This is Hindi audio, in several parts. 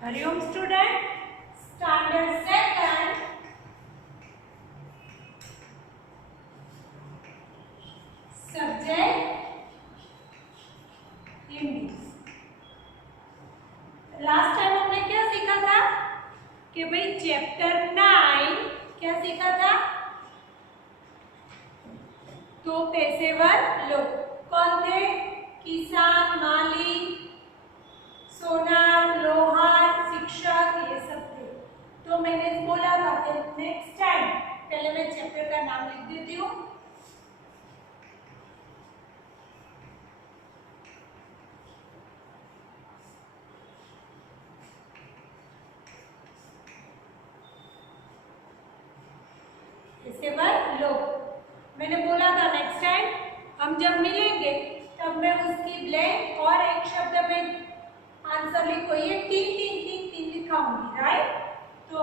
Hariom student, standard second subject Hindi. Last time हमने क्या सीखा था कि भाई चैप्टर 9 क्या सीखा था? तो पेशेवर लोग कौन थे? किसान, माली, सोनार, लोहार, शिक्षक, ये सब थे। तो मैंने बोला था कि नेक्स्ट टाइम पहले मैं चैप्टर का नाम लिख देती हूँ। पेशेवर लोग मैंने बोला था नेक्स्ट टाइम हम जब मिलेंगे तब मैं उसकी ब्लैंक और एक शब्द में आंसर लिखो। ये तीन लिखाऊंगी, राइट? तो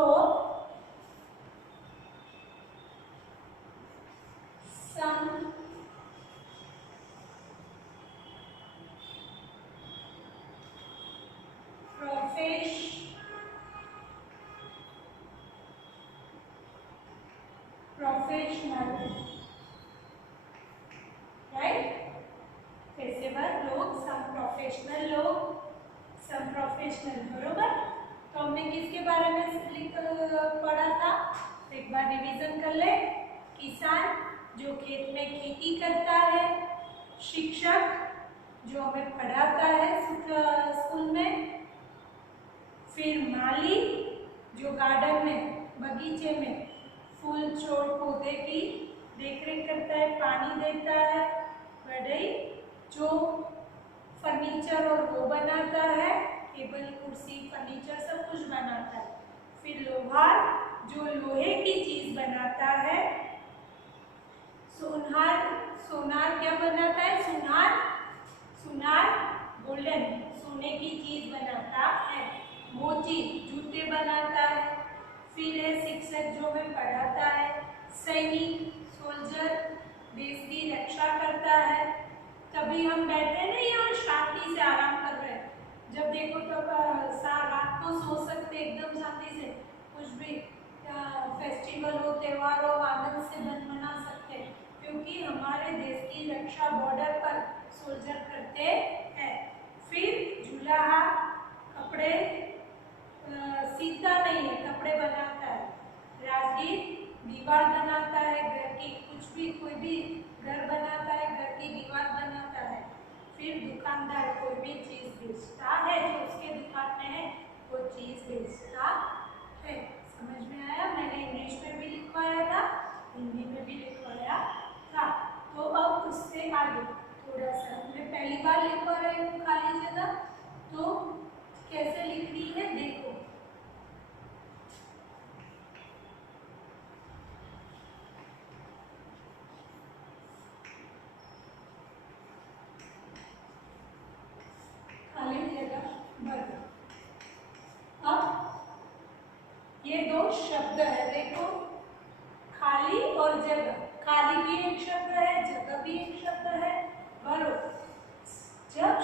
सम प्रोफेशनल, राइट? पेशेवर लोग, सम प्रोफेशनल, बरोबर? तो हमने किसके बारे में पढ़ा था? एक बार रिवीजन कर ले। किसान जो खेत में खेती करता है, शिक्षक जो हमें पढ़ाता है स्कूल में, फिर माली जो गार्डन में, बगीचे में फूल छोड़ पौधे की देखरेख करता है, पानी देता है, बढ़ई जो फर्नीचर और वो बनाता है, टेबल कुर्सी फर्नीचर सब कुछ बनाता है, फिर लोहार जो लोहे की चीज बनाता है, सोनार क्या बनाता है? सुनार गोल्डन सोने की चीज बनाता है, मोची जूते बनाता है, फिर है शिक्षक जो हमें पढ़ाता है, सैनिक सोल्जर देश की रक्षा करता है। कभी हम बैठे नहीं यहाँ शांति से आराम कर रहे हैं, जब देखो तब रात को सो सकते एकदम शांति से, कुछ भी फेस्टिवल हो, त्योहार हो, आनंद से मना सकते हैं, क्योंकि हमारे देश की रक्षा बॉर्डर पर सोल्जर करते हैं। फिर जुलाहा कपड़े सीता नहीं है, कपड़े बनाता है। राजगीर दीवार बनाता है, घर की कुछ भी कोई भी घर बनाता है, घर की दीवार बनाता है। फिर दुकानदार कोई भी चीज बेचता है, जो उसके दुकान में है वो चीज बेचता है। समझ में आया? मैंने इंग्लिश में भी लिखवाया था, हिंदी में भी लिखवाया था। तो अब उससे आगे थोड़ा सा मैं पहली बार लिखवा रही हूँ खाली जगह, तो कैसे लिखनी है देखो। खाली जगह भर। अब ये दो शब्द है, देखो खाली और जगह। खाली भी एक शब्द है, जगह भी एक शब्द है, भरो। जब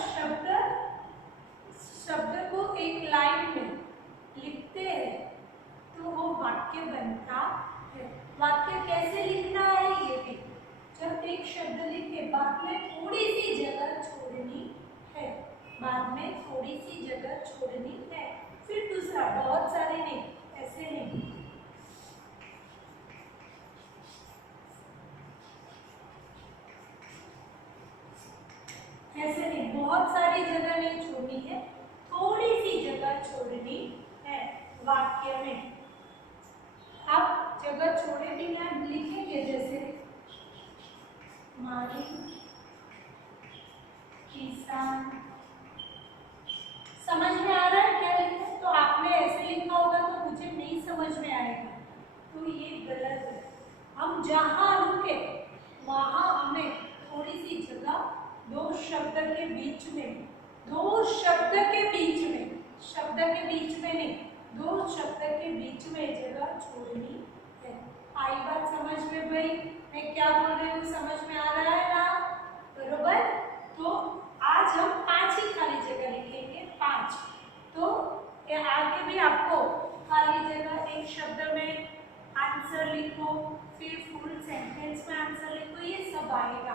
शब्द को एक लाइन में लिखते हैं तो वो वाक्य बनता है। वाक्य कैसे लिखना है ये भी, जब एक शब्द लिखे बाद में थोड़ी सी जगह छोड़नी है, बाद में थोड़ी सी जगह छोड़नी है। फिर दूसरा, बहुत सारे नहीं, ऐसे नहीं, ऐसे नहीं, बहुत सारी जगह नहीं छोड़नी है, थोड़ी सी जगह छोड़नी है वाक्य में। आप जगह छोड़े बिना लिखेंगे, जैसे माली, किसान। समझ में आ रहा है क्या लिखा? तो आपने ऐसे लिखा होगा तो मुझे नहीं समझ में आएगा, तो ये गलत है। हम जहां रुके वहां हमें थोड़ी सी जगह दो शब्द के बीच में, दो शब्द के बीच में, शब्द के बीच में नहीं, दो शब्द के बीच में जगह छोड़नी है। आई बात समझ में भाई? मैं क्या बोल रही हूँ समझ में आ रहा है ना? बरोबर? तो आज हम 5 ही खाली जगह लिखेंगे, 5। तो आज शब्द में आंसर लिखो, फिर फुल सेंटेंस में आंसर लिखो, ये सब आएगा।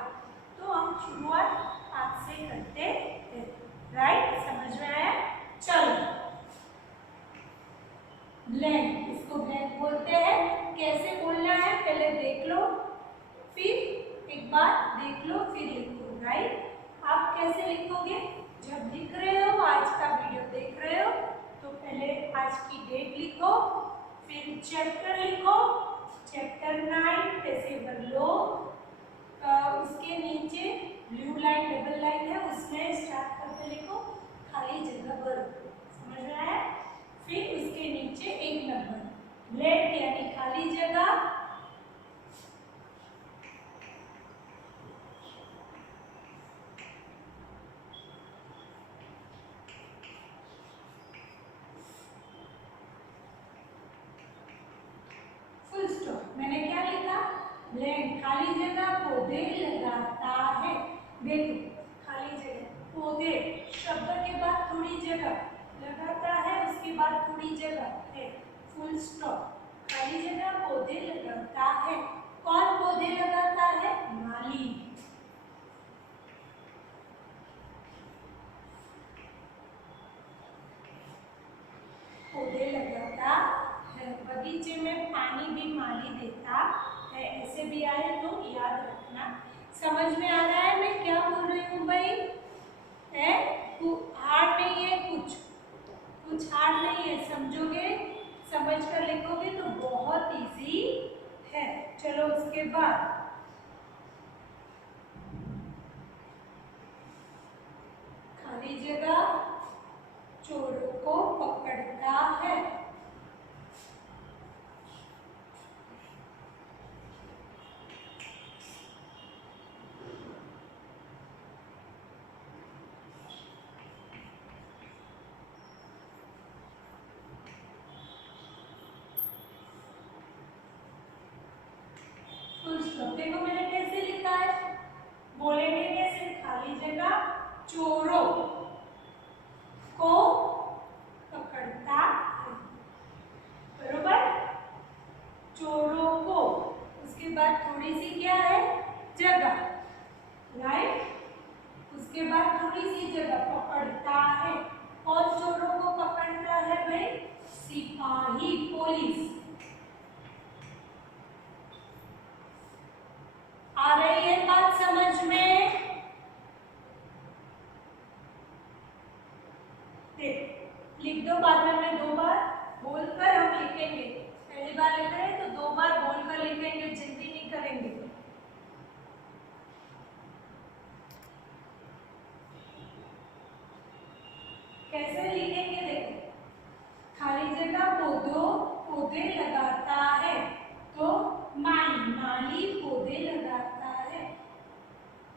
तो हम शुरुआत आज से करते हैं, राइट? समझ में आया? चलो, ब्लैंक, इसको ब्लैंक बोलते हैं। कैसे बोलना है पहले देख लो, फिर एक बार देख लो, फिर लिखो, राइट? आप कैसे लिखोगे? जब लिख रहे हो, आज का वीडियो देख रहे हो, तो पहले आज की डेट लिखो, फिर चैप्टर लिखो, चैप्टर 9 पेशेवर लोग, उसके नीचे ब्लू लाइन डबल लाइन है, उसमें स्टार्ट करके लिखो खाली जगह भरो। समझ में आया? फिर उसके नीचे एक नंबर, ब्लैंक यानी खाली जगह, फुल स्टॉप। मैंने क्या लिखा? ब्लैंक खाली जगह, पौधे लगाता है। देखो, खाली जगह, पौधे शब्द के बाद थोड़ी जगह, लगाता है उसके बाद थोड़ी जगह है, फुल स्टॉप। खाली जगह, पौधे लगाता है। कौन पौधे लगाता है? माली। पौधे लगाता है। बगीचे में पानी भी माली देता है। ऐसे भी आए तो याद रखना। समझ में आ रहा है मैं क्या बोल रही हूँ भाई? है हार्ड नहीं है, कुछ हार्ड नहीं है। समझोगे, समझ कर लिखोगे तो बहुत इजी है। चलो उसके बाद खाली जगह, चोरों को पकड़ता है। देखो मैंने कैसे लिखा है, बोलेंगे कैसे? खाली जगह, चोरों को पकड़ता है, बरोबर? चोरों को, उसके बाद थोड़ी सी क्या है? जगह, राइट? उसके बाद थोड़ी सी जगह, पकड़ता है। और चोरों को पकड़ता है भाई? सिपाही, पुलिस। आ रही है बात समझ में? लिख दो, बाद में मैं 2 बार बोलकर हम लिखेंगे। पहली बार लिख रहे हैं तो 2 बार बोलकर लिखेंगे, जल्दी नहीं करेंगे। कैसे लिखेंगे? देखो, खाली जगह, पौधे लगाता है, तो माली पौधे लगाता है।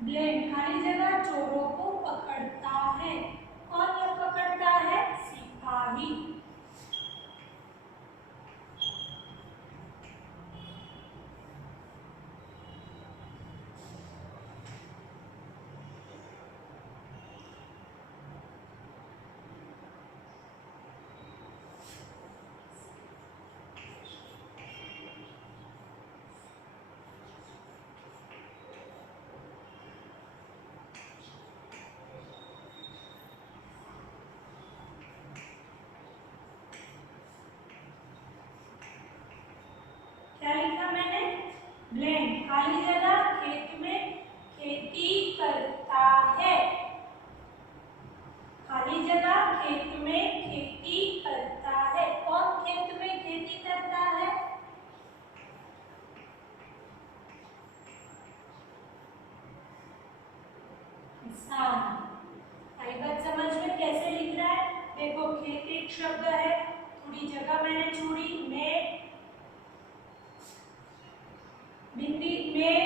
ब्लैंक खाली जगह, चोरों को पकड़ता है। कौन ये पकड़ता है? सिपाही। क्या लिखा मैंने? ब्लैंक खाली जगह, खेत में खेती करता है। खाली जगह, खेत में खेती करता है। कौन खेत में खेती करता है? किसान। आई बात समझ में? कैसे लिख रहा है? देखो, खेत एक शब्द है, थोड़ी जगह मैंने छोड़ी, में बिंदी में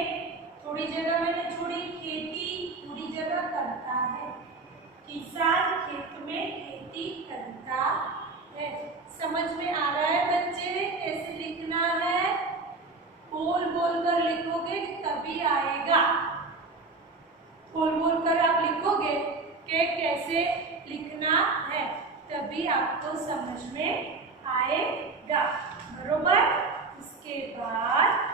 थोड़ी जगह मैंने छोड़ी, खेती थोड़ी जगह करता है। किसान खेत में खेती करता है। समझ में आ रहा है बच्चे कैसे लिखना है? बोल बोल कर लिखोगे तभी आएगा। बोल बोल कर आप लिखोगे कि कैसे लिखना है, तभी आपको समझ में आएगा, बरोबर। उसके बाद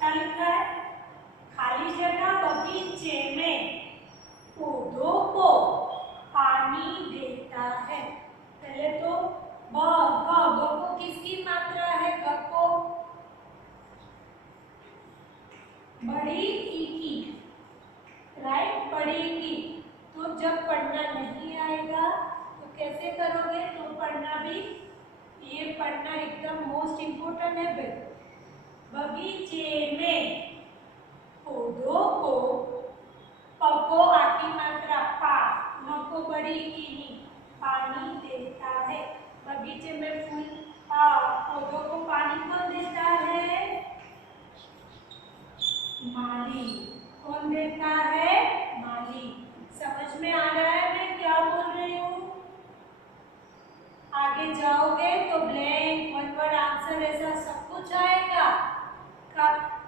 क्या लिखा है? खाली जगह बगीचे में पौधों को पानी देता है। पहले तो ब को किसकी मात्रा है? ग को बड़ी ई की, राइट, बड़ी की। तो जब पढ़ना नहीं आएगा तो कैसे करोगे? तो पढ़ना भी, ये पढ़ना एकदम मोस्ट इम्पोर्टेंट है भाई। बगीचे में पौधों को, प को आकी मात्रा पा, न को बड़ी की नी, पानी देता है। बगीचे में फूल, पौधों को पानी कौन देता है? माली। कौन देता है? माली। समझ में आ रहा है मैं क्या बोल रही हूँ? आगे जाओगे तो ब्लैंक, वन वर्ड आंसर, ऐसा सब कुछ आएगा।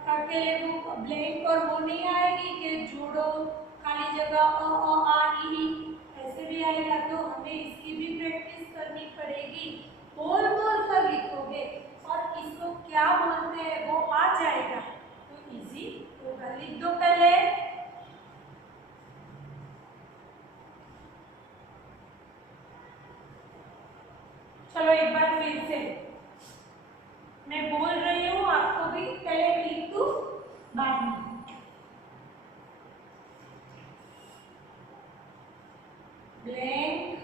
अकेले वो ब्लैंक और वो नहीं आएगी कि जोड़ो खाली जगह अ आ ई, ऐसे भी आएगा। तो हमें इसकी भी प्रैक्टिस करनी पड़ेगी। बोल बोल कर लिखोगे और इसको क्या बोलते हैं वो आ जाएगा तो इजी होगा। लिख दो पहले। चलो एक बार फिर से मैं बोल रही हूँ, आपको भी पहले लिख दूं बाद में। ब्लैंक,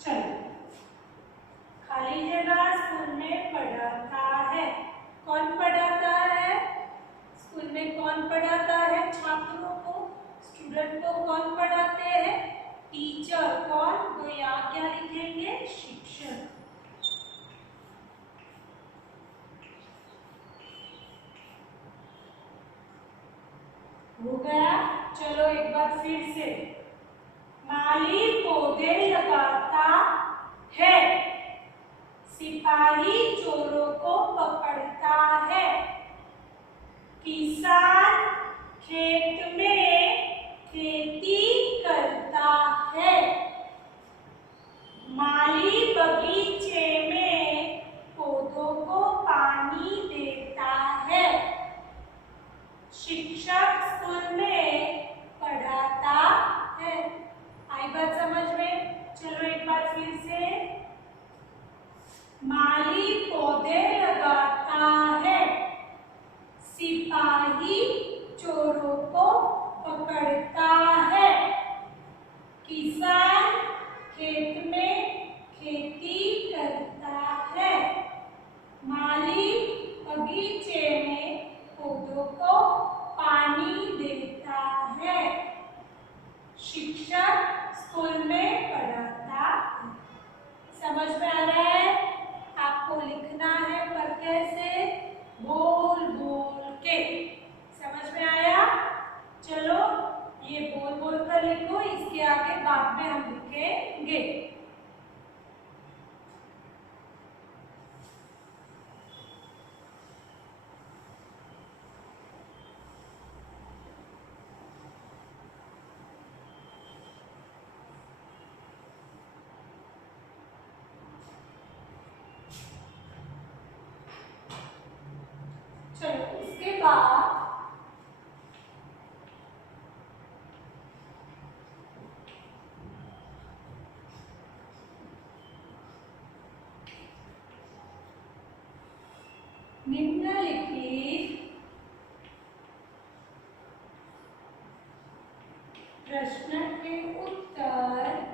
चलो। खाली जगह स्कूल में पढ़ाता है। कौन पढ़ाता है? स्कूल में कौन पढ़ाता है? छात्रों को, स्टूडेंट को कौन पढ़ाते हैं? टीचर। कौन? तो यहाँ क्या लिखेंगे? शिक्षक। हो गया। चलो एक बार फिर से। माली पौधे लगाता है, सिपाही चोरों को पकड़ता है, किसान खेत में खेती करता है, माली बगीचे में पौधों को पानी देता है, शिक्षक स्कूल में पढ़ाता है। आई बात समझ में? चलो एक बार फिर से। माली पौधे लगाता है, सिपाही चोरों को पकड़ता है, किसान खेत में खेती करता है, माली बगीचे में पौधों को पानी देता है, शिक्षक स्कूल में पढ़ाता है। समझ में आ रहा है? आपको लिखना है पर कैसे? बोल बोल के। समझ में आया? निम्नलिखित प्रश्न के उत्तर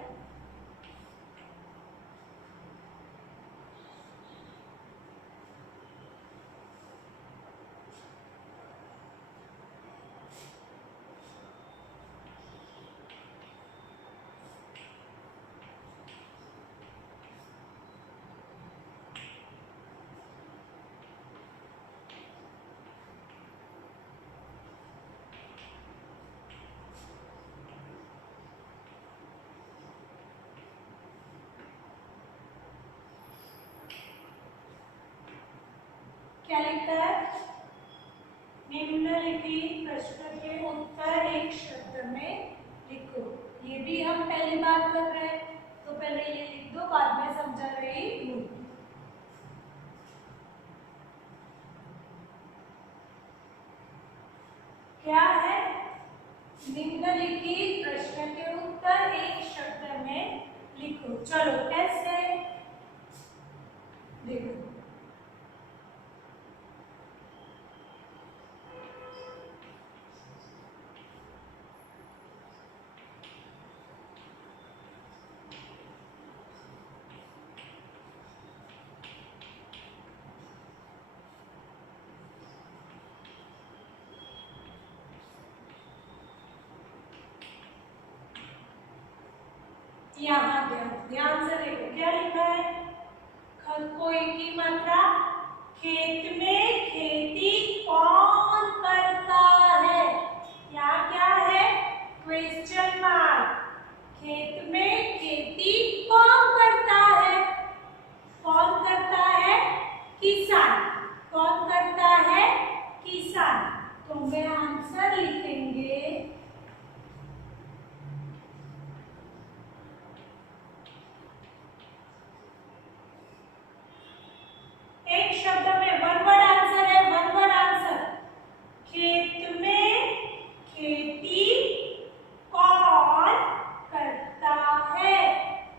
क्या लिखा है? निम्नलिखित प्रश्न के उत्तर एक शब्द में लिखो। ये भी हम पहली बार कर रहे हैं, तो पहले ये लिख दो, बाद में समझा रही हूँ। क्या है? निम्नलिखित प्रश्न के उत्तर एक शब्द में लिखो। चलो कैसे? देखो, यहाँ ध्यान से देखो क्या लिखा है। खत को एक ही मात्रा, खेत में खेती कौन करता है? यहाँ क्या है? Question mark. खेत में खेती कौन करता है? कौन करता है? किसान। कौन करता है? किसान। तो मैं आंसर लिखेंगे एक शब्द में, वन वर्ड आंसर है, वन वर्ड आंसर। खेत में खेती कौन करता है?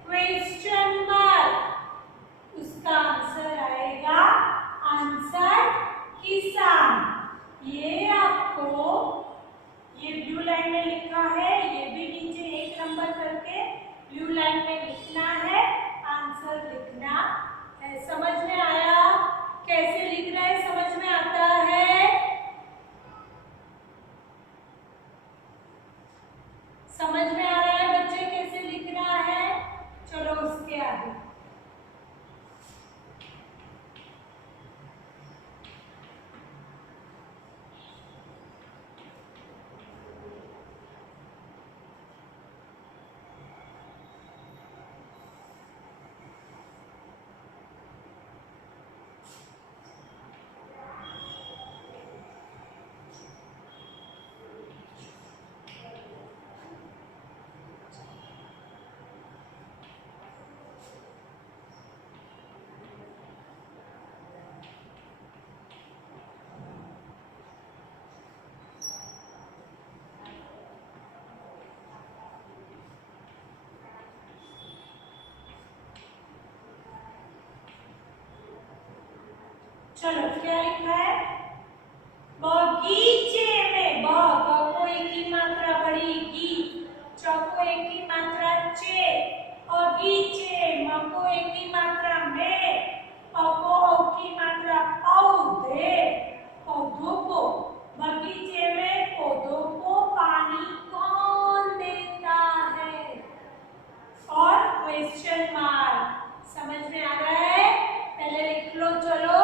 Question mark. उसका आंसर आएगा, आंसर किसान। ये आपको ये ब्लू लाइन में लिखा है, ये भी नीचे एक नंबर करके ब्लू लाइन में लिखना है, आंसर लिखना है। समझ में आया? कैसे लिख रहे हैं समझ में आता है? समझ में आ रहा है बच्चे कैसे लिख रहा है? चलो उसके आगे। चलो क्या लिखा है? बगीचे में, ब को एक ही मात्रा बड़ी, गी च को एक ही मात्रा, चे बगीचे, म को एक ही मात्रा, में प को औ की मात्रा, पौधे पौधों को। बगीचे में पौधों को पानी कौन देता है? और क्वेश्चन मार्क। समझ में आ रहा है? पहले लिख लो। चलो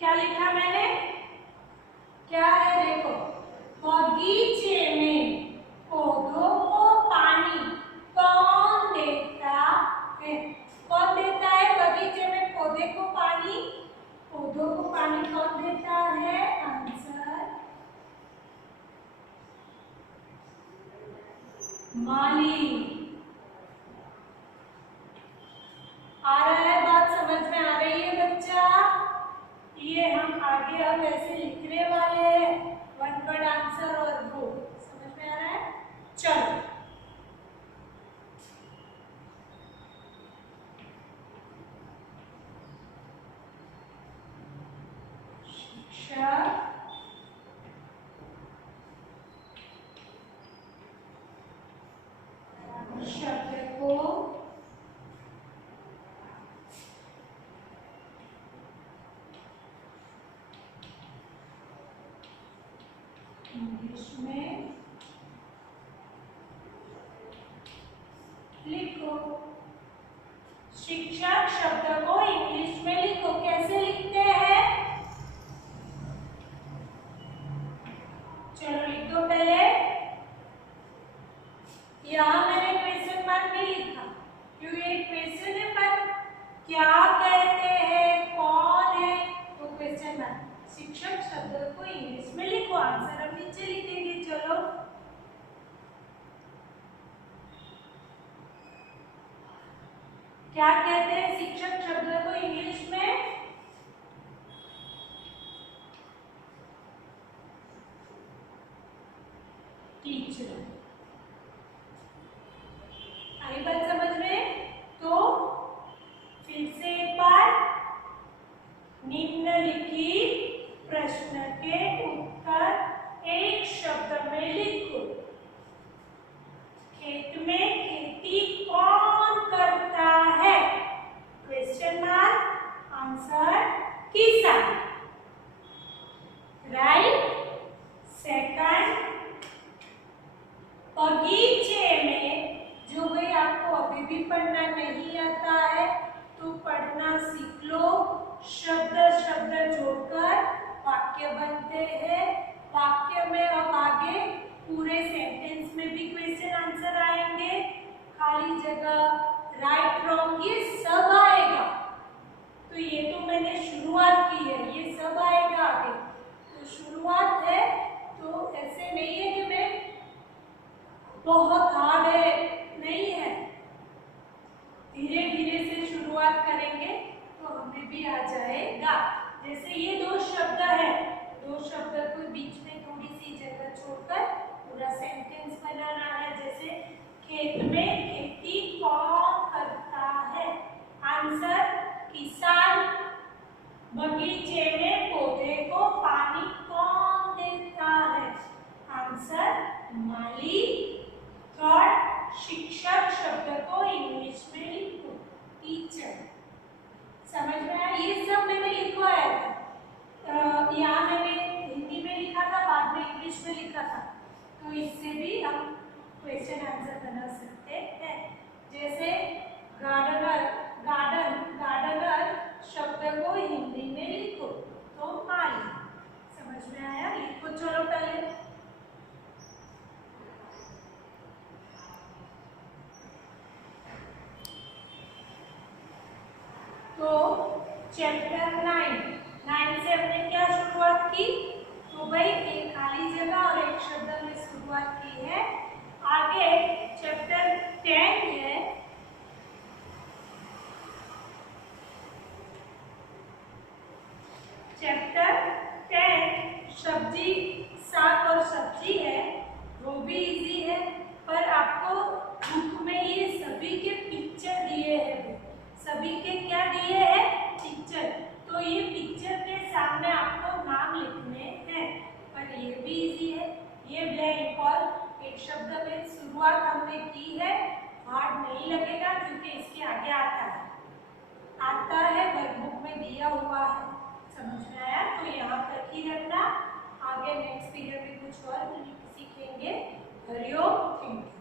क्या लिखा मैंने? क्या है देखो, बगीचे में पौधों को पानी कौन देता है? कौन देता है बगीचे में पौधे को पानी? पौधों को पानी कौन देता है? आंसर माली। आ रहा है? बात समझ में आ रही है बच्चा? ये हम आगे अब ऐसे लिखने वाले हैं, वन वर्ड आंसर और वो। समझ में आ रहा है? चलो इंग्लिश में लिखो। शिक्षक शब्द को इंग्लिश में लिखो। कैसे लिखते हैं? चलो लिख दो। पहले यहाँ मैंने क्वेश्चन मार्क नहीं लिखा क्योंकि ये क्वेश्चन है, पर क्या कहते हैं, कौन है, तो क्वेश्चन मार्क। शिक्षक शब्द को इंग्लिश में लिखो। आंसर हम नीचे लिखेंगे। चलो क्या कहते हैं शिक्षक शब्द को इंग्लिश में? टीचर। आई बात समझ में? तो फिर से एक बार, निम्नलिखित प्रश्न के उत्तर एक शब्द में लिखो। खेत में खेती कौन करता है? Question mark. आंसर किसान। राइट। सेकंड, बगीचे में, जो भाई आपको अभी भी पढ़ना नहीं आता है तो पढ़ना सीख लो। शब्द शब्द जोड़कर वाक्य बनते हैं। वाक्य में अब आगे पूरे सेंटेंस में भी क्वेश्चन आंसर आएंगे। खाली जगह, राइट रॉन्ग, ये सब आएगा। तो ये तो मैंने शुरुआत की है, ये सब आएगा आगे। तो शुरुआत है, तो ऐसे नहीं है कि मैं बहुत हार्ड है, नहीं है। धीरे धीरे से शुरुआत करेंगे तो हमें भी आ जाएगा। जैसे ये दो शब्द है, दो शब्द को बीच में थोड़ी सी जगह छोड़कर पूरा सेंटेंस बनाना है। जैसे खेत में खेती कौन करता है? आंसर किसान। बगीचे में पौधे को पानी कौन देता है? आंसर माली। थर्ड, शिक्षक शब्द को इंग्लिश में लिखो। टीचर। समझ में आया? ये सब मैंने लिखवाया था। यहाँ मैंने हिंदी में लिखा था, बाद में इंग्लिश में लिखा था। तो इससे भी हम क्वेश्चन आंसर बना सकते हैं। जैसे गार्डनर, गार्डनर शब्द को हिंदी में लिखो तो माली। समझ में आया? लिखो। चलो पहले तो चैप्टर 9 से हमने क्या शुरुआत की? तो भाई एक खाली जगह और एक शब्द में शुरुआत की है। आगे चैप्टर 10 है। चैप्टर 10 सब्जी, साग और सब्जी है। वो भी इजी है, पर आपको बुक में ये सभी के पिक्चर दिए हैं। सभी के क्या दिए हैं? पिक्चर। तो ये पिक्चर के सामने आपको नाम लिखने हैं, पर ये भी इजी है। ये ब्लैंक और एक शब्द में शुरुआत हमने की है। हार्ड नहीं लगेगा क्योंकि इसके आगे आता है वर्कबुक में दिया हुआ है। समझ में आया? तो यहाँ तक ही रखना। आगे नेक्स्ट पीरियड में कुछ और सीखेंगे। हरिओम। Thank you.